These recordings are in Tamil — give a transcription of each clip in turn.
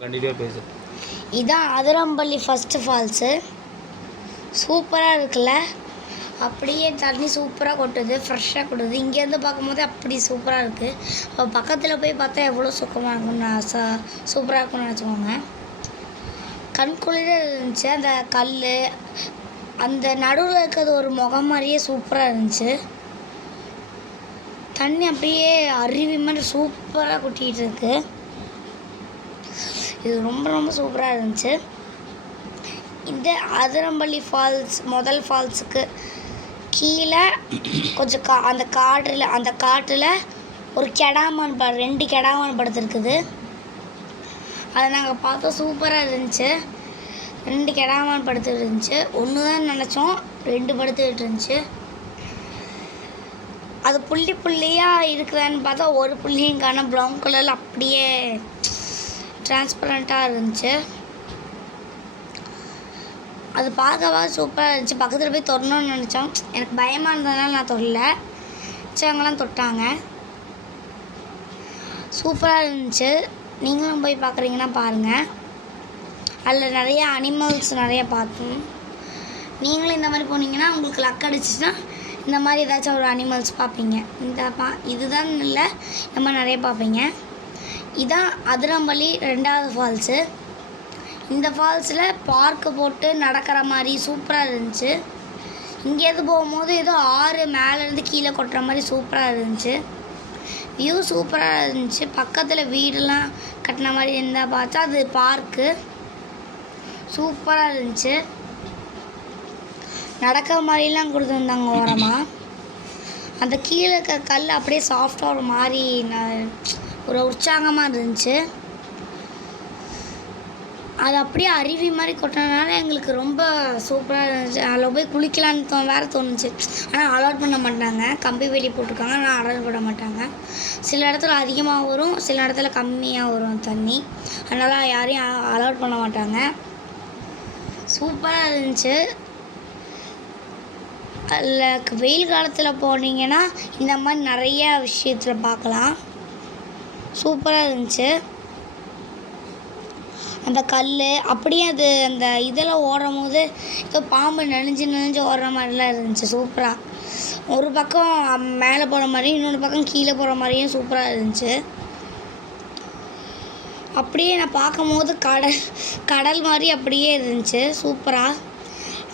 கண்டிப்பாக பேசு. இதான் அதிரம்பள்ளி ஃபஸ்ட்டு ஃபால்ஸு. சூப்பராக இருக்குல்ல, அப்படியே தண்ணி சூப்பராக கொட்டுது, ஃப்ரெஷ்ஷாக கொட்டுது. இங்கேருந்து பார்க்கும்போது அப்படி சூப்பராக இருக்குது. அப்போ பக்கத்தில் போய் பார்த்தா எவ்வளோ சுத்தமாக இருக்கும்னு சூப்பராக இருக்கும்னு நினச்சிக்கோங்க. கண்குளிர இருந்துச்சு. அந்த கல் அந்த நடுவில் இருக்கிறது ஒரு முகம் மாதிரியே சூப்பராக இருந்துச்சு. தண்ணி அப்படியே அருவி மாதிரி சூப்பராக கொட்டிகிட்டு இருக்கு. இது ரொம்ப ரொம்ப சூப்பராக இருந்துச்சு. இந்த அதிரம்பள்ளி ஃபால்ஸ் முதல் ஃபால்ஸுக்கு கீழே கொஞ்சம் அந்த காட்டில் ஒரு கெடாமான் 2 கெடாமான் படுத்துருக்குது. அதை நாங்கள் பார்த்தோம். சூப்பராக இருந்துச்சு. 2 கெடாமான் படுத்துட்டு இருந்துச்சு. ஒன்று தான் நினச்சோம், 2 படுத்துக்கிட்டு இருந்துச்சு. அது புள்ளி புள்ளியாக இருக்குதான்னு பார்த்தா ஒரு புள்ளியும் காணோம். ப்ரௌன் கலரில் அப்படியே டிரான்ஸ்பரண்ட்டாக இருந்துச்சு. அது பார்க்கவா சூப்பராக இருந்துச்சு. பக்கத்தில் போய் தொடணும்னு நினச்சோம். எனக்கு பயமாக இருந்ததுனால நான் தொடல. மிச்சவங்களாம் தொட்டாங்க. சூப்பராக இருந்துச்சு. நீங்களும் போய் பார்க்குறீங்கன்னா பாருங்கள். அதில் நிறைய அனிமல்ஸ் நிறைய பார்த்தோம். நீங்களும் இந்த மாதிரி போனீங்கன்னா உங்களுக்கு லக் அடிச்சிச்சுன்னா இந்த மாதிரி ஏதாச்சும் ஒரு அனிமல்ஸ் பார்ப்பீங்க. இதுதான் இல்லை, இந்த மாதிரி நிறைய பார்ப்பீங்க. இதுதான் அதிரம்பள்ளி 2வது ஃபால்ஸு. இந்த ஃபால்ஸில் பார்க்கு போட்டு நடக்கிற மாதிரி சூப்பராக இருந்துச்சு. இங்கேருந்து போகும்போது ஏதோ ஆறு மேலேருந்து கீழே கொட்டுற மாதிரி சூப்பராக இருந்துச்சு. வியூ சூப்பராக இருந்துச்சு. பக்கத்தில் வீடெல்லாம் கட்டின மாதிரி இருந்தால் பார்த்தா அது பார்க்கு. சூப்பராக இருந்துச்சு. நடக்கிற மாதிரிலாம் கொடுத்துருந்தாங்க ஓரமாக. அந்த கீழே இருக்க கல் அப்படியே சாஃப்டாக ஒரு மாதிரி ஒரு உற்சாகமாக இருந்துச்சு. அது அப்படியே அருவி மாதிரி கொட்டினதுனால எங்களுக்கு ரொம்ப சூப்பராக இருந்துச்சு. அதில் போய் குளிக்கலான்னு வேறு தோணுச்சு. ஆனால் அலோட் பண்ண மாட்டாங்க. கம்பி வேலி போட்டிருக்காங்க, ஆனால் அலோட் பண்ண மாட்டாங்க. சில இடத்துல அதிகமாக வரும், சில இடத்துல கம்மியாக வரும் தண்ணி. அதனால் யாரையும் அலோட் பண்ண மாட்டாங்க. சூப்பராக இருந்துச்சு. அதில் வெயில் காலத்தில் போனீங்கன்னா இந்த மாதிரி நிறைய விஷயத்தில் பார்க்கலாம். சூப்பராக இருந்துச்சு. அந்த கல் அப்படியே அது அந்த இதெல்லாம் ஓடும் போது ஏதோ பாம்பு நெளிஞ்சு ஓடுற மாதிரிலாம் இருந்துச்சு. சூப்பராக ஒரு பக்கம் மேலே போகிற மாதிரியும் இன்னொரு பக்கம் கீழே போகிற மாதிரியும் சூப்பராக இருந்துச்சு. அப்படியே நான் பார்க்கும் போது கடல் மாதிரி அப்படியே இருந்துச்சு. சூப்பராக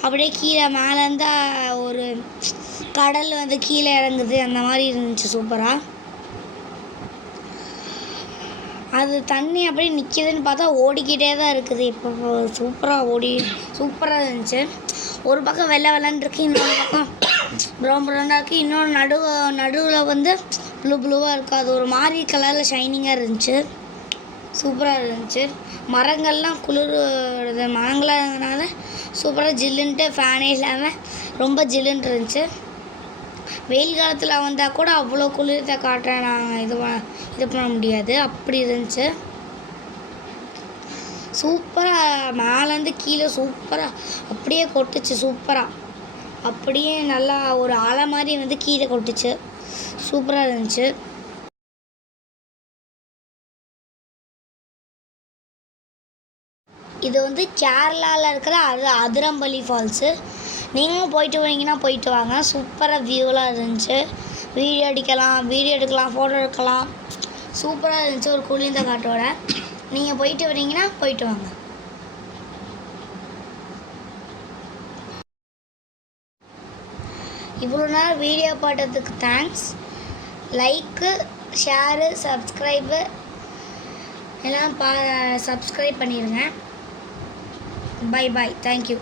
அப்படியே கீழே மேலேருந்தா ஒரு கடல் வந்து கீழே இறங்குது, அந்த மாதிரி இருந்துச்சு. சூப்பராக அது தண்ணி அப்படியே நிற்கிதுன்னு பார்த்தா ஓடிக்கிட்டே தான் இருக்குது. இப்போ சூப்பராக இருந்துச்சு. ஒரு பக்கம் வெள்ளைன்னு இருக்குது, இன்னொரு பக்கம் ப்ரௌனாக இருக்குது, இன்னொரு நடுவில் வந்து ப்ளூவாக இருக்குது. அது ஒரு மாதிரி கலரில் ஷைனிங்காக இருந்துச்சு. சூப்பராக இருந்துச்சு. மரங்கள்லாம் மரங்களாக இருந்ததுனால சூப்பராக ஜில்லுன்ட்டு ஃபேனே இல்லாமல் ரொம்ப ஜில்லுன்ட்டு இருந்துச்சு. வெயில் காலத்தில் வந்தால் கூட அவ்வளோ குளிரத்தை காட்ட நாங்கள் இது பண்ண முடியாது, அப்படி இருந்துச்சு. சூப்பராக மேலேருந்து கீழே சூப்பராக அப்படியே கொட்டுச்சு. சூப்பராக அப்படியே நல்லா ஒரு அலை மாதிரி வந்து கீழே கொட்டுச்சு. சூப்பராக இருந்துச்சு. இது வந்து கேரளாவில் இருக்கிற அதிரம்பள்ளி ஃபால்ஸு. நீங்களும் போயிட்டு வரீங்கன்னா போயிட்டு வாங்க. சூப்பராக வியூவெலாம் இருந்துச்சு. வீடியோ எடுக்கலாம், ஃபோட்டோ எடுக்கலாம். சூப்பராக இருந்துச்சு ஒரு குளிர்ந்த காட்டோட. நீங்கள் போயிட்டு வரீங்கன்னா போயிட்டு வாங்க. இவ்வளோ நேரம் வீடியோ பார்த்ததுக்கு தேங்க்ஸ். லைக்கு, ஷேரு, சப்ஸ்கிரைபு எல்லாம் சப்ஸ்கிரைப் பண்ணிடுங்க. Bye. Thank you.